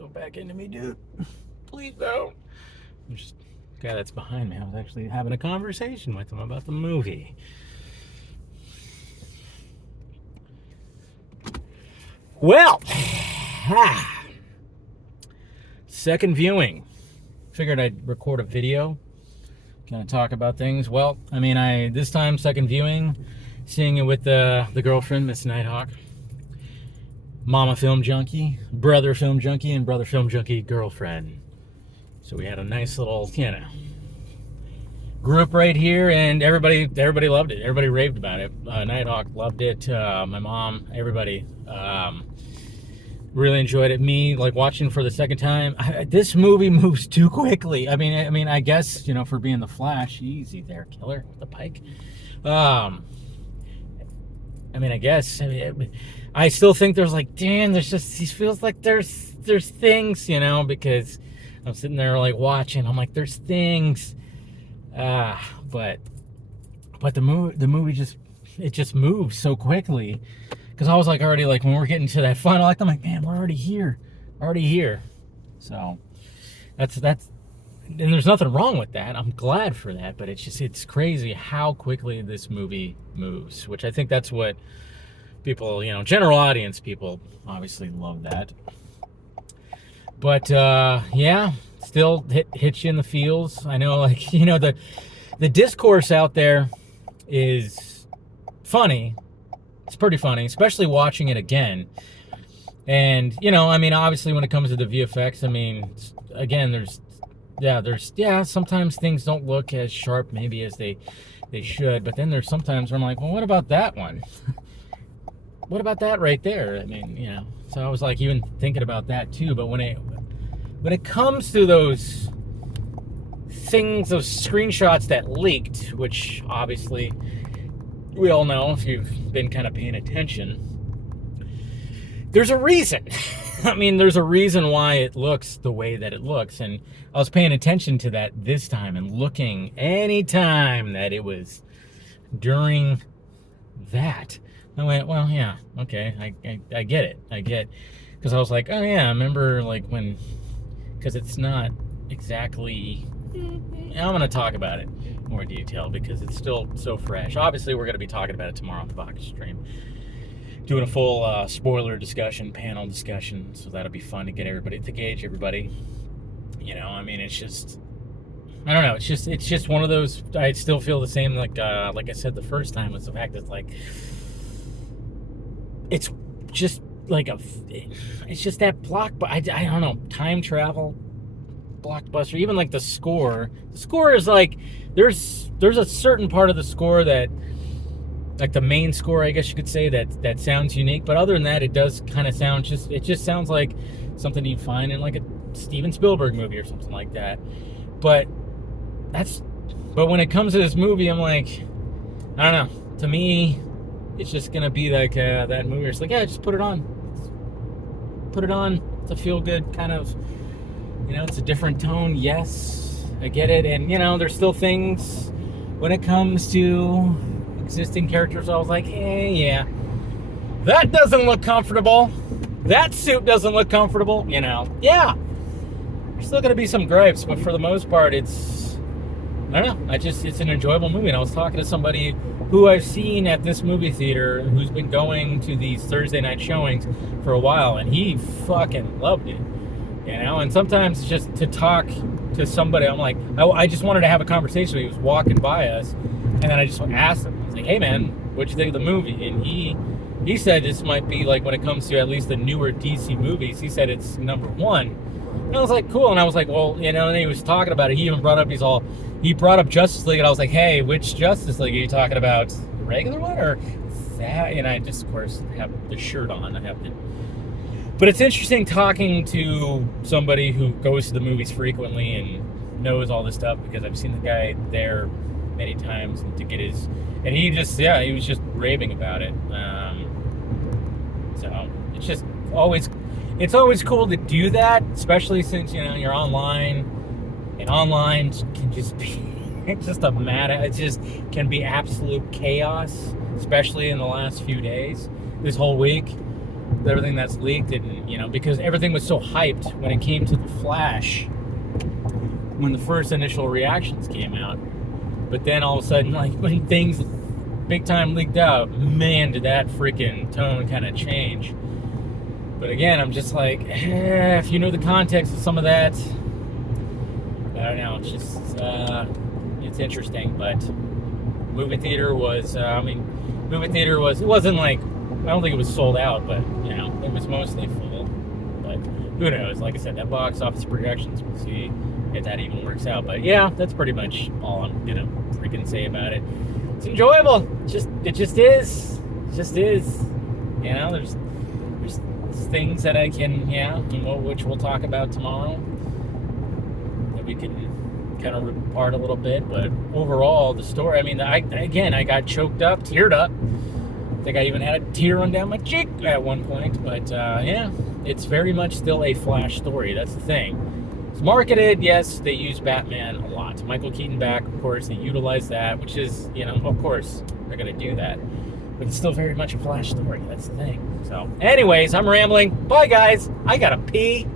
Don't back into me, dude. Please don't. I'm just the guy that's behind me. I was actually having a conversation with him about the movie. Well, second viewing. Figured I'd record a video, kind of talk about things. Well, I mean, this time second viewing, seeing it with the girlfriend, Miss Nighthawk. Mama film junkie, brother film junkie, and brother film junkie girlfriend. So we had a nice little, group right here, and everybody loved it. Everybody raved about it. Nighthawk loved it. My mom, everybody really enjoyed it. Me, like, watching for the second time. This movie moves too quickly. I mean, I guess, for being the Flash, easy there, killer with the pike. I still think there's like, damn, he feels like there's things, because I'm sitting there like watching. I'm like, there's things, but the movie just moves so quickly. Because I was like already like when we're getting to that final act, I'm like, man, we're already here. So that's and there's nothing wrong with that. I'm glad for that, but it's crazy how quickly this movie moves, which I think that's what people, general audience people obviously love that. But still hits you in the feels. I know, like, the discourse out there is funny. It's pretty funny, especially watching it again. And, obviously when it comes to the VFX, again, there's sometimes things don't look as sharp maybe as they should, but then there's sometimes where I'm like, well, what about that one? What about that right there? So I was like even thinking about that too. But when it comes to those things, those screenshots that leaked, which obviously we all know if you've been kind of paying attention, there's a reason. There's a reason why it looks the way that it looks. And I was paying attention to that this time and looking any time that it was during that. I went, well, yeah, okay, I get it. Because I was like, oh, yeah, I remember, like, because it's not exactly, I'm going to talk about it in more detail because it's still so fresh. Obviously, we're going to be talking about it tomorrow on the Vox stream. Doing a full spoiler discussion, panel discussion, so that'll be fun to get everybody, to gauge everybody. It's just, I don't know, it's just one of those, I still feel the same, like I said the first time, was the fact that, like, it's just like it's just that I don't know, time travel blockbuster. Even like the score is like, there's a certain part of the score that, like the main score, I guess you could say, that sounds unique, but other than that, it does kind of sound it just sounds like something you'd find in like a Steven Spielberg movie or something like that. But when it comes to this movie, I'm like, I don't know, to me it's just gonna be like that movie. It's like, yeah, just put it on. It's a feel-good kind of, it's a different tone. Yes, I get it. And there's still things when it comes to existing characters. I was like, hey, yeah, that doesn't look comfortable. That suit doesn't look comfortable. Yeah, there's still gonna be some gripes, but for the most part, I don't know. It's an enjoyable movie. And I was talking to somebody who I've seen at this movie theater who's been going to these Thursday night showings for a while, and he fucking loved it. And sometimes just to talk to somebody, I'm like, I just wanted to have a conversation. He was walking by us, and then I just asked him, I was like, hey man, what'd you think of the movie? And he said this might be, like, when it comes to at least the newer DC movies, he said it's number one. And I was like, cool. And I was like, well, and he was talking about it. He even brought up Justice League, and I was like, hey, which Justice League are you talking about? The regular one or that? And I just, of course, have the shirt on. But it's interesting talking to somebody who goes to the movies frequently and knows all this stuff, because I've seen the guy there many times, and he was just raving about it. So it's always cool to do that, especially since, you're online. And online can just be it just can be absolute chaos, especially in the last few days, this whole week. everything that's leaked, and because everything was so hyped when it came to the Flash, when the first initial reactions came out. But then all of a sudden, like when things big time leaked out, man, did that freaking tone kind of change. But again, I'm just like, if you know the context of some of that, I don't know. It's just it's interesting. But movie theater was, it wasn't like, I don't think it was sold out, but it was mostly full. But who knows? Like I said, that box office projections, we'll see if that even works out. But yeah, that's pretty much all I'm gonna freaking say about it. It's enjoyable. It just is. It just is. There's things that I can, which we'll talk about tomorrow, that we can kind of rip apart a little bit. But overall, the story, I got choked up, teared up. I think I even had a tear run down my cheek at one point. But it's very much still a Flash story. That's the thing. It's marketed, yes, they use Batman a lot. Michael Keaton back, of course, they utilize that, which is, of course, they're going to do that. But it's still very much a Flash story. That's the thing. So, anyways, I'm rambling. Bye, guys. I gotta pee.